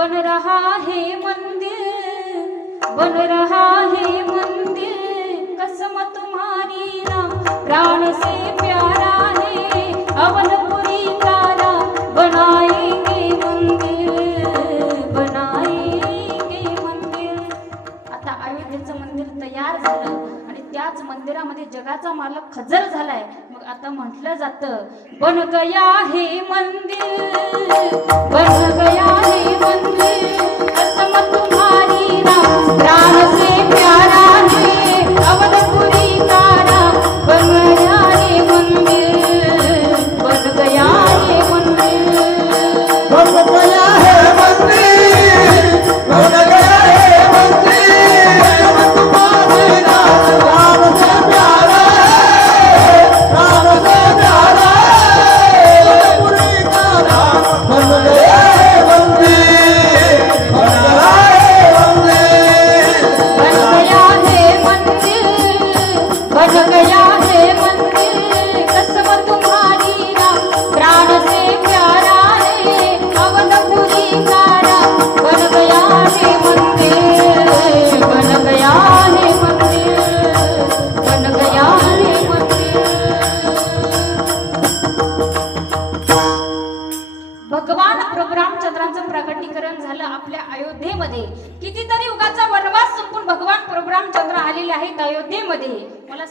बन रहा है मंदिर बन रहा है मंदिर। कसम तुम्हारी ना प्राण से प्यारा है अवनपुरी तारा। मंदिरामध्ये जगाचा मालक खजर झालाय. मग आता म्हटलं जातं बन गया हे मंदिर बन गया हे मंदिर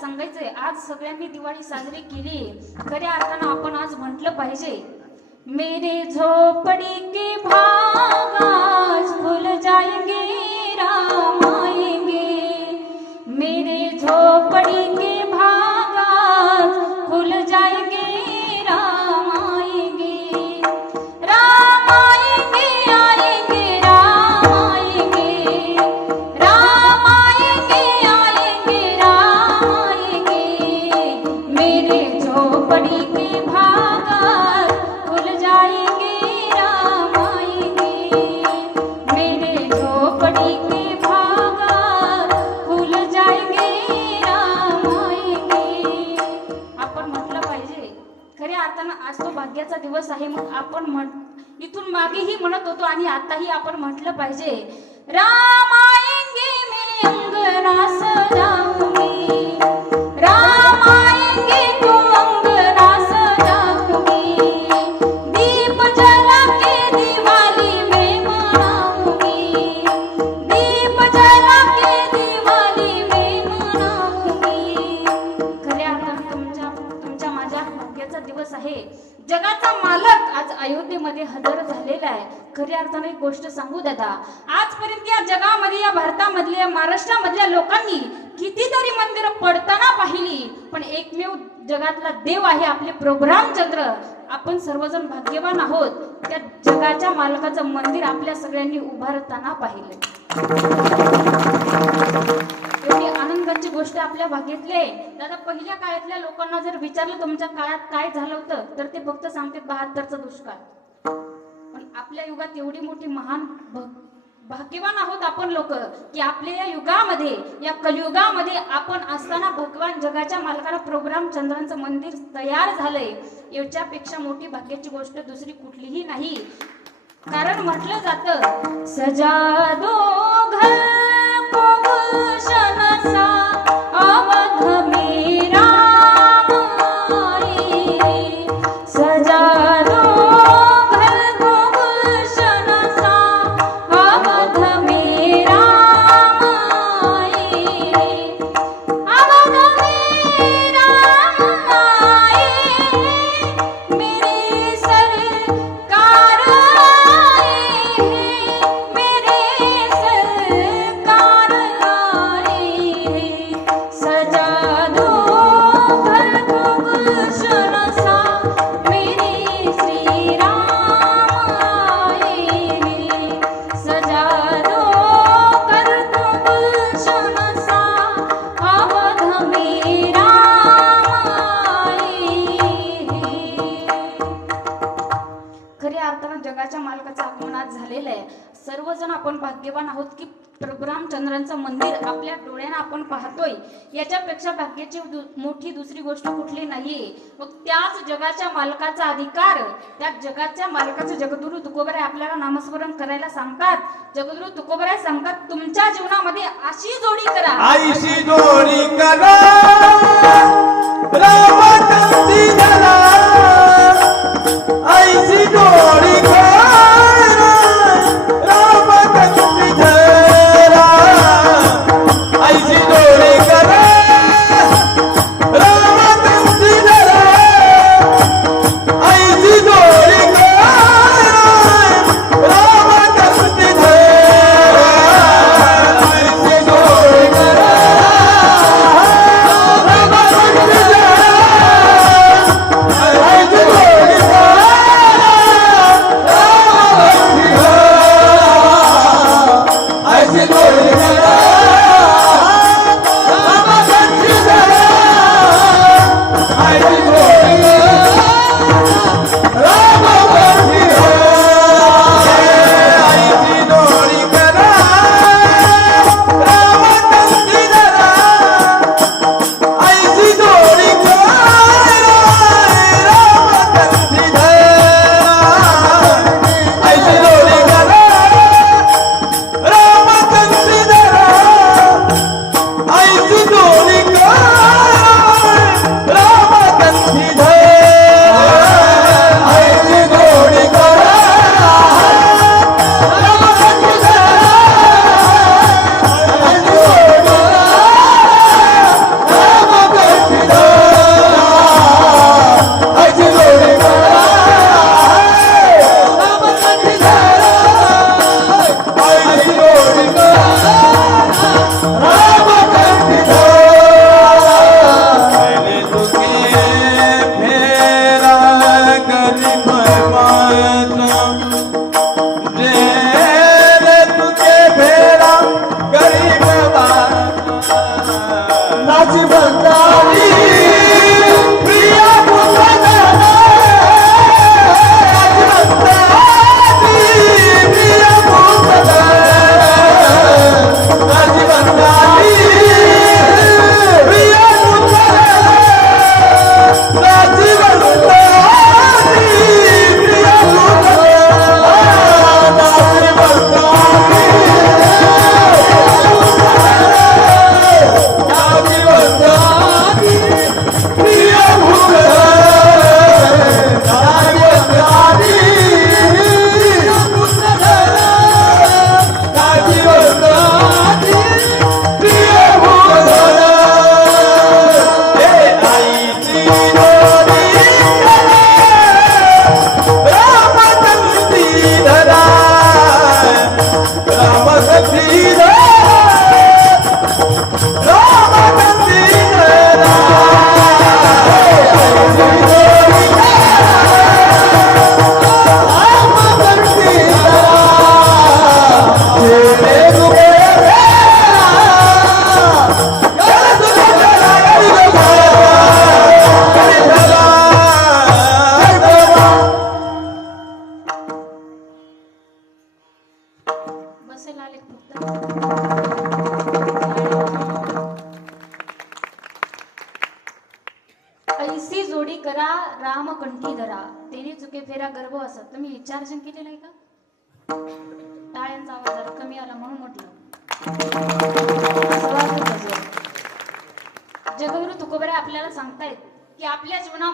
सांगायचंय आज सगळ्यांनी दिवाळी साजरी केली. खऱ्या अर्थानं आपण आज म्हटलं पाहिजे मेरे झोपड़ी के भाग आज खुल जाएंगे राम आएंगे. मेरे झोपड़ी के भाग खऱ्या आज तो भाग्याचा दिवस आहे मग आपण म्हण इथून मागेही म्हणत होतो आणि आताही आपण म्हटलं पाहिजे. राम आएंगे मैं जाऊ अयोध्येमध्ये झालेला आहे खऱ्या अर्थाने एक गोष्ट सांगू दादा. आजपर्यंत या जगामध्ये या भारतामधल्या या महाराष्ट्रामधल्या लोकांनी कितीतरी मंदिरं पडताना पाहिली पण एकमेव जगातला देव आहे आपले प्रोग्राम रामचंद्र आपण सर्वजण भाग्यवान आहोत. त्या जगाच्या मालकाचं मंदिर आपल्या सगळ्यांनी उभारताना पाहिलं. एवढी आनंदाची गोष्ट आपल्या भाग्यातली आहे. दादा पहिल्या काळातल्या लोकांना जर विचारलं तुमच्या काळात काय झालं होतं तर ते फक्त सांगतात बहात्तरचा दुष्काळ. आपल्या युगात एवढी मोठी महान भाग्यवान आहोत आपण लोक की आपल्या या युगामध्ये या कलियुगामध्ये आपण असताना भगवान जगाच्या मालकाला प्रोग्राम चंद्रांचं मंदिर तयार झालंय. याच्यापेक्षा मोठी भाग्याची गोष्ट दुसरी कुठलीही नाही. कारण म्हटलं जातं सजा दो घर मेरा सर्वजण आपण भाग्यवान आहोत की प्रभू रामचंद्रांचं मंदिर आपल्या डोळ्यानं आपण पाहतोय. याच्यापेक्षा भाग्याची दु- मोठी दुसरी गोष्ट कुठली नाहीये. मग त्याच जगाच्या मालकाचा अधिकार त्या जगाच्या मालकाचं जगदुरु तुकोबराय आपल्याला नामस्मरण करायला सांगतात. जगदुरु तुकोबराय सांगतात तुमच्या जीवनामध्ये अशी जोडी करा. आईशी जोडी करा.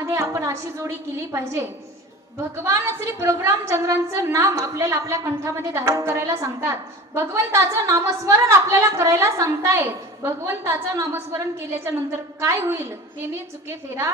जीवनामध्ये आपण अशी जोडी केली पाहिजे. भगवान श्री प्रभुरामचंद्रांचं नाम आपल्याला आपल्या कंठामध्ये धारण करायला सांगतात. भगवंताचं नामस्मरण आपल्याला करायला सांगतायत. भगवंताचं नामस्मरण केल्याच्यानंतर काय होईल? तेने चुके फेरा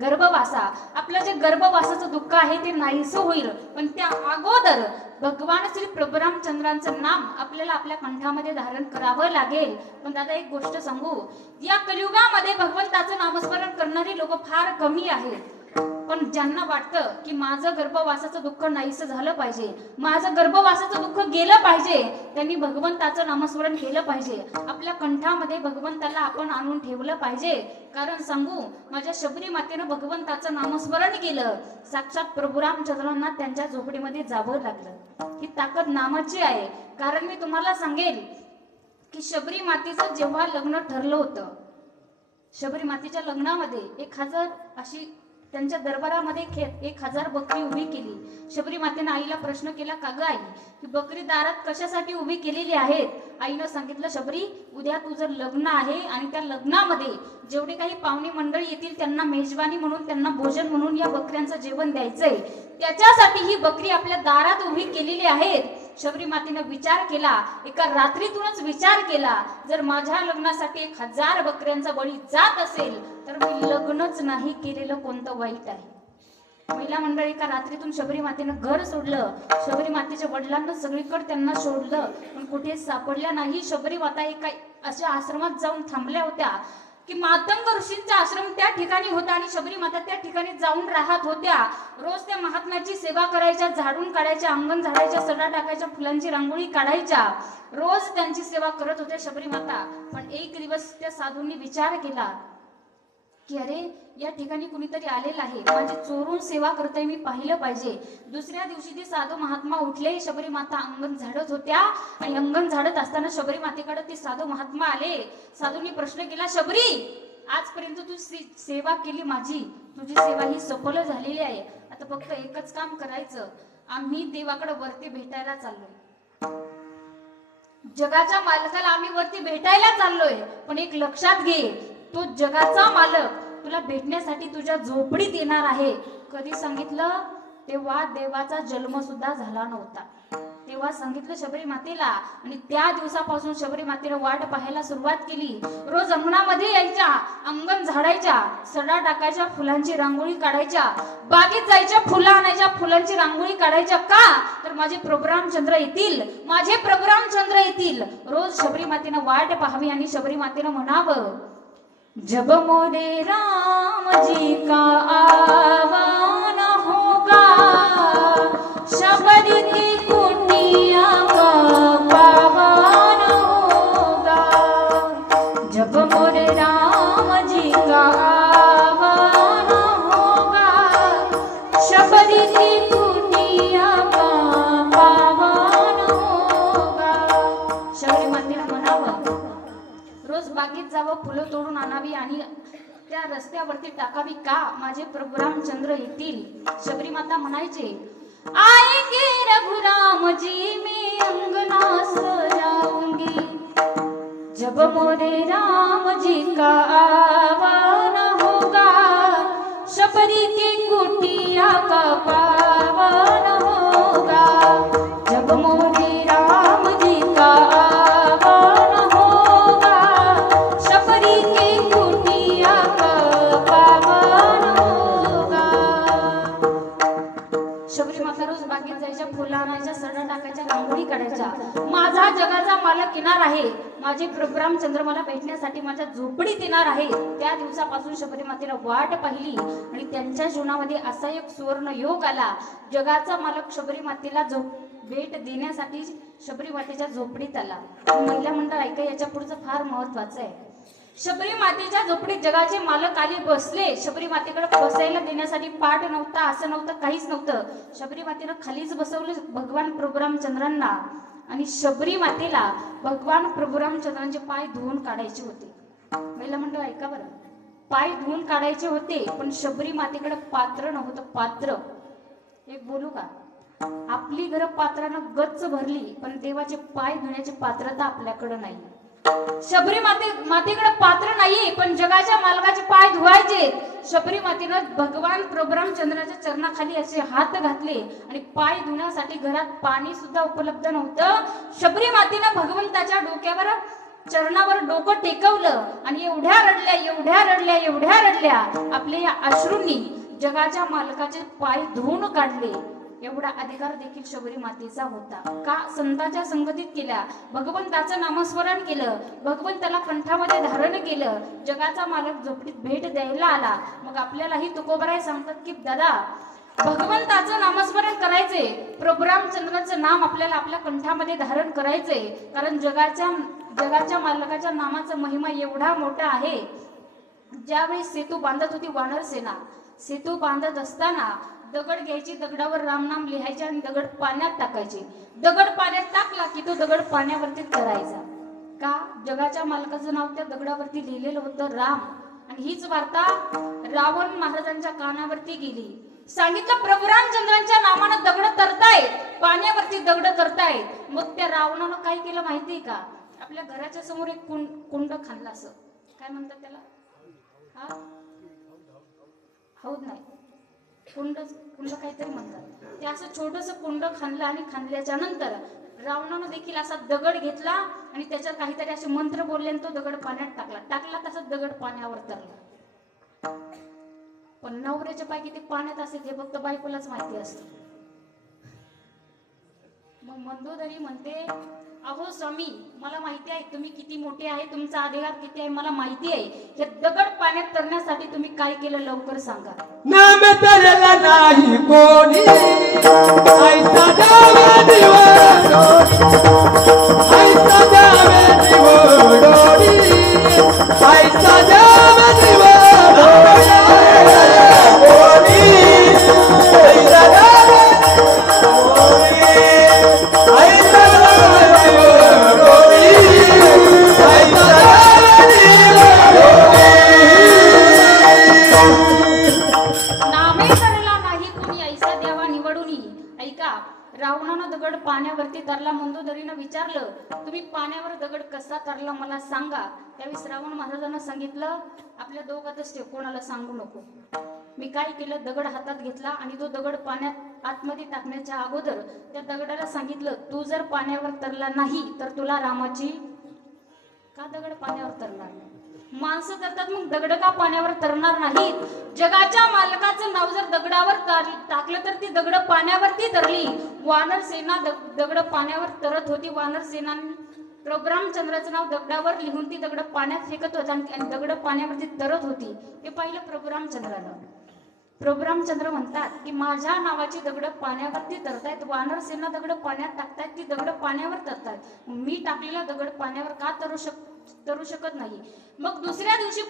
गर्भवासा. आपलं जे गर्भवासाचं दुःख आहे ते नाहीसं होईल. पण त्या अगोदर भगवान श्री प्रभुरामचंद्रांचं नाम आपल्याला आपल्या कंठामध्ये धारण करावं लागेल. पण दादा एक गोष्ट सांगू. या कलियुगामध्ये भगवंताचं नामस्मरण करणारी लोक फार कमी आहेत. पण ज्यांना वाटतं की माझं गर्भवासाचं दुःख नाहीसं झालं पाहिजे माझं गर्भवासाचं दुःख गेलं पाहिजे त्यांनी भगवंताचं नामस्मरण केलं पाहिजे. आपल्या कंठामध्ये भगवंताला आपण आणून ठेवलं पाहिजे. कारण सांगू माझ्या शबरी मातेनं भगवंताचं नामस्मरण केलं. साक्षात प्रभू रामचंद्रांना त्यांच्या झोपडीमध्ये जावं लागलं. ही ताकद नामाची आहे. कारण मी तुम्हाला सांगेल की शबरी मातेचं जेव्हा लग्न ठरलं होतं शबरी मातेच्या लग्नामध्ये एक हजार अशी त्यांच्या दरबारामध्ये खे- एक हजार बकरी उभी केली. शबरी मातेनं आईला प्रश्न केला का ग आई? की बकरी दारात कशासाठी उभी केलेली आहेत? आईनं सांगितलं शबरी उद्या तुझं लग्न आहे आणि त्या लग्नामध्ये जेवढे काही पाहुणे मंडळी येतील त्यांना मेजवानी म्हणून त्यांना भोजन म्हणून या बकऱ्यांचं जेवण द्यायचंय. त्याच्यासाठी ही बकरी आपल्या दारात उभी केलेली आहेत. शबरी मातेनं विचार केला. एका रात्रीतूनच विचार केला. जर माझ्या लग्नासाठी एक हजार बकऱ्यांचा बळी जात असेल तर मी लग्नच नाही केलेलं कोणतं वाईट आहे. महिला मंडळी एका रात्रीतून शबरी मातेनं घर सोडलं. शबरी मातेच्या वडिलांना सगळीकडे त्यांना शोधलं पण कुठे सापडल्या नाही. शबरी माता एका अशा आश्रमात जाऊन थांबल्या होत्या की मातंग ऋषींचा आश्रम त्या ठिकाणी होता आणि शबरी माता त्या ठिकाणी जाऊन राहत होत्या. रोज त्या महात्म्याची सेवा करायच्या झाडून काढायच्या अंगण झाडायच्या सडा टाकायच्या फुलांची रांगोळी काढायच्या. रोज त्यांची सेवा करत होत्या शबरी माता. पण एक दिवस त्या साधूंनी विचार केला. की अरे या ठिकाणी कुणीतरी आलेलं आहे. माझी चोरून सेवा करताय मी पाहिलं पाहिजे. दुसऱ्या दिवशी ते साधू महात्मा उठले. शबरी माता अंगण झाडत होत्या. आणि अंगण झाडत असताना शबरी मातेकडे ते साधू महात्मा आले. साधूंनी प्रश्न केला शबरी आजपर्यंत तू सेवा केली माझी. तुझी सेवा ही सफल झालेली आहे. आता फक्त एकच काम करायचं. आम्ही देवाकडे वरती भेटायला चाललोय. जगाच्या मालकाला आम्ही वरती भेटायला चाललोय. पण एक लक्षात घे तो जगाचा मालक. तुला भेटण्यासाठी तुझ्या झोपडीत येणार आहे. कधी सांगितलं? तेव्हा देवाचा जन्म सुद्धा झाला नव्हता. तेव्हा सांगितलं शबरी मातेला. आणि त्या दिवसापासून शबरी मातेने वाट पाहायला सुरुवात केली. रोज अंगणामध्ये यायच्या. अंगण झाडायच्या. सडा टाकायच्या फुलांची रांगोळी काढायच्या. बागेत जायच्या फुलं आणायच्या फुलांची रांगोळी काढायच्या. का? तर माझे प्रभुरामचंद्र येतील. माझे प्रभुरामचंद्र येतील. रोज शबरी मातेनं वाट पाहावी आणि शबरी मातेनं म्हणावं जब मोरे राम जी का आवान होगा शबरी की रस्त्यावरती टाकावी का? माझे प्रभू रामचंद्र येतील. शबरी माता म्हणायचे आएंगे रघुरामजी मी अंगना सजाऊंगी जब मोरे राम जी का आवान होगा शबरी की कुटिया का पावन होगा। जब मोरे जगाचा किनार आहे. माझे प्रभुराम चंद्र मला भेटण्यासाठी माझ्या झोपडीत येणार आहे. त्या दिवसापासून शबरीमातेला वाट पाहिली आणि त्यांच्या जीवनामध्ये असा एक सुवर्ण योग आला. जगाचा मालक शबरी मातेला झोप भेट देण्यासाठी शबरीमातेच्या झोपडीत आला. महिला मंडळ ऐका याच्या पुढचं फार महत्वाचं आहे. शबरी मातेच्या झोपडीत जगाचे मालक आले बसले. शबरी मातेकडे बसायला देण्यासाठी पाठ नव्हता असं नव्हतं काहीच नव्हतं. शबरी मातेनं खालीच बसवलं भगवान प्रभुराम चंद्रांना. आणि शबरी मातेला भगवान प्रभुरामचंद्रांचे पाय धुवून काढायचे होते. महिला मंडळ ऐका बरं. पाय धुवून काढायचे होते पण शबरी मातेकडे पात्र नव्हतं पात्र. एक बोलू का? आपली घर पात्रानं गच्च भरली पण देवाचे पाय धुण्याची पात्रता आपल्याकडे नाही. शबरी माते मातेकडे पात्र नाहीये पण जगाच्या मालकाचे पाय धुवायचे. शबरीमातीनं भगवान प्रभरामचंद्राच्या चरणाखाली असे हात घातले आणि पाय धुण्यासाठी घरात पाणी सुद्धा उपलब्ध नव्हतं. शबरीमातेनं भगवंताच्या डोक्यावर चरणावर डोकं टेकवलं आणि एवढ्या रडल्या एवढ्या रडल्या एवढ्या रडल्या आपल्या या अश्रूंनी जगाच्या मालकाचे पाय धुवून काढले. एवढा अधिकार देखील शबरी मातेचा होता. का संतांच्या संगतीत केल्या भगवंताचं नामस्मरण केलं. भगवंताला कंठामध्ये धारण केलं. जगाचा मालक झोपडीत भेट द्यायला आला. मग आपल्यालाही तुकोबराय सांगतात की दादा भगवंताचं नामस्मरण करायचे. प्रभू रामचंद्राचं नाम आपल्याला आपल्या कंठामध्ये धारण करायचे कारण जगाच्या जगाच्या मालकाच्या नामाचा महिमा एवढा मोठा आहे. ज्यावेळी सेतू बांधत होती वानर सेना सेतू बांधत असताना दगड घ्यायची दगडावर रामनाम लिहायचे आणि दगड पाण्यात टाकायचे. दगड पाण्यात टाकला की तो दगड पाण्यावरती करायचा का? जगाच्या मालकाचं नाव त्या दगडावरती लिहिलेलं होतं राम. आणि हीच वार्ता रावण महाराजांच्या कानावरती गेली. सांगितलं प्रभू रामचंद्रांच्या नावानं दगड तरतायत पाण्यावरती दगड करतायत मग त्या रावणानं काय केलं माहितीये का? आपल्या घराच्या समोर एक कुंड कुंड खाल्ला असं. काय म्हणतात त्याला? हा? हौद नाही. कुंड कुंड काहीतरी म्हणतात. ते असं छोटस कुंड खाल्लं आणि खाल्ल्याच्या नंतर रावणानं देखील असा दगड घेतला आणि त्याच्यात काहीतरी असे मंत्र बोलले आणि तो दगड पाण्यात टाकला. टाकला तसा दगड पाण्यावर तरला. पण नवऱ्याच्या पाय किती पाण्यात असेल हे फक्त बायकोलाच माहिती असतं. मग मंदोदरी म्हणते अहो स्वामी मला माहिती आहे तुम्ही किती मोठे आहे तुमचा अधिकार किती आहे मला माहिती आहे. हे दगड पाण्यात तरण्यासाठी तुम्ही काय केलं लवकर सांगा. नाम तरला नाही कोणी. ऐसा जावे दिवडोरी ऐसा जावे दिवडोरी ऐसा जावे त्यांना विचारलं तुम्ही पाण्यावर दगड कसा तरला मला सांगा. त्यावेळी श्रावण महाराजांना सांगितलं आपल्या दोघातच ठेव कोणाला सांगू नको. मी काय केलं दगड हातात घेतला आणि तो दगड पाण्यात आतमध्ये टाकण्याच्या अगोदर त्या दगडाला सांगितलं तू जर पाण्यावर तरला नाही तर तुला रामाची का दगड पाण्यावर तरणार नाही? माणसं तरतात मग दगड का पाण्यावर तरणार नाहीत? जगाच्या मालकाचं नाव जर दगडावर टाकलं तर ती दगड पाण्यावरती तरली. वानर सेना दग- दगड पाण्यावर तरत होती. वानर सेना प्रभुरामचंद्राचं नाव दगडावर लिहून ती दगड पाण्यात फेकत होता आणि दगड पाण्यावरती तरत होती. हे पाहिलं प्रभुरामचंद्रानं. प्रोग्रामचंद्र म्हणतात की माझ्या नावाची दगड पाण्यावरती तरतायत. वानर सेना दगड पाण्यात टाकतायत. ती दगड पाण्यावर तरतायत. मी टाकलेला दगड पाण्यावर का तरू शक तरू शकत नाही? मग दुसऱ्या दिवशी